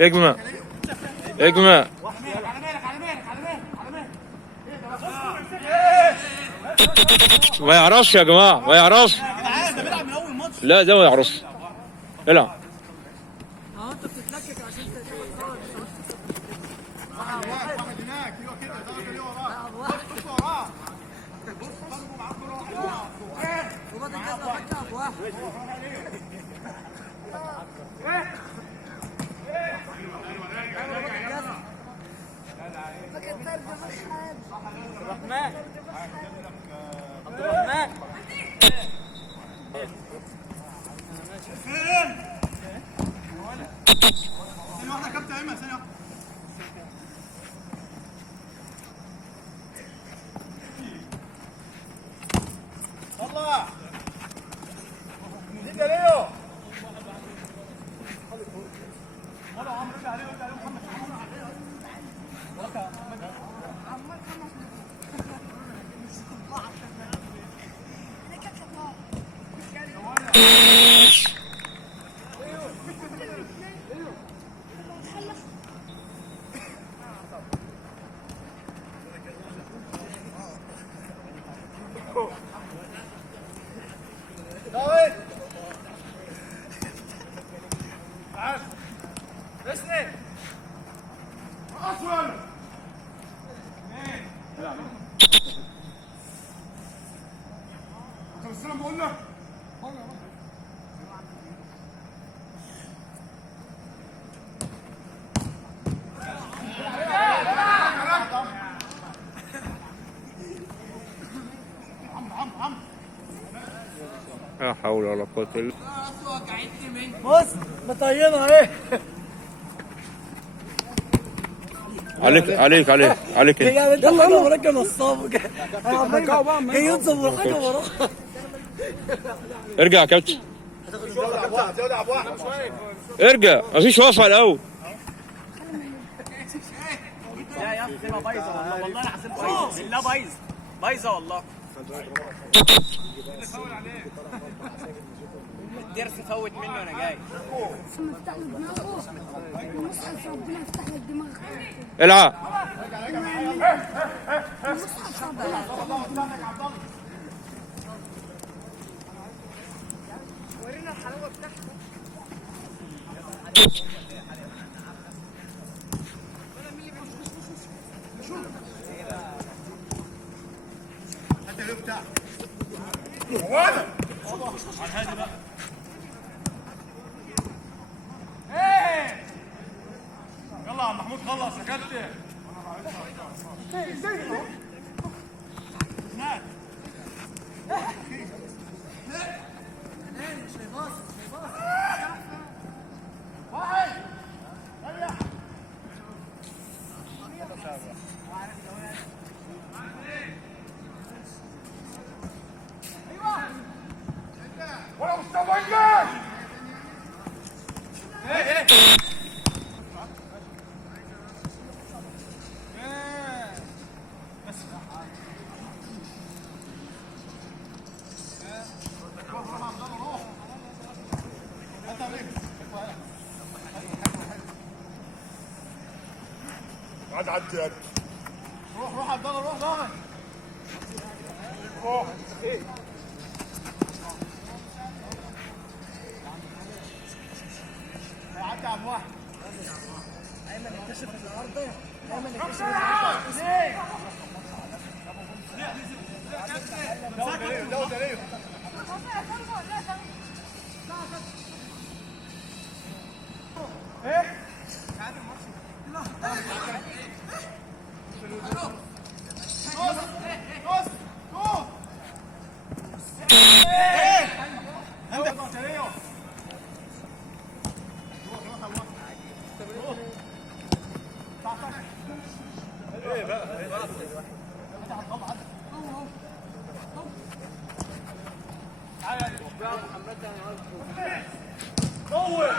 اجمع اجمع. ما يعرفش يا جماعه، ما يعرفش. لا ده ما يعرفش. العب. انت بتتلكك عشان واحد هناك ايوه كده ده اللي وراه. بص وراه. بص ضربوا معاه كوره واحده. وبعد كده فكر واحد. الرحمن عبد الرحمن فين؟ ثانية واحدة يا كابتن أيمن، ثانية واحدة. الله نيجي ليه؟ هلا عمرو رجع عليه محمد. داوود تعال اسند اصلا طب السلام بقول لك لا حول ولا قوه الا بص مطينها ايه. عليك انت. يلا انا وراك نصاب جاي ينصب والحاجه وراه. ارجع يا كابتن، العب واحد ارجع. مفيش وقفه الاول. لا يا اخي بايظه والله، والله انا حاسبها بايظه بالله، بايظه والله. الدرس فوت منه انا جاي. افتح له دماغه المصحف، ربنا يفتح لك دماغك. العب. المصحف ربنا يفتح لك دماغك. ورينا الحلاوه بتاعتك. انت اللي بتاعك وانا على هادي بقى. يلا يا عم محمود خلص يا كابتن. ولا مستوى انجاز. عد عد روح عبد الله، روح ضاغط. روح هيعدي عم واحد. ايمن اكتشف النهارده، ايمن اكتشف النهارده. داود عليه. ايه؟ طول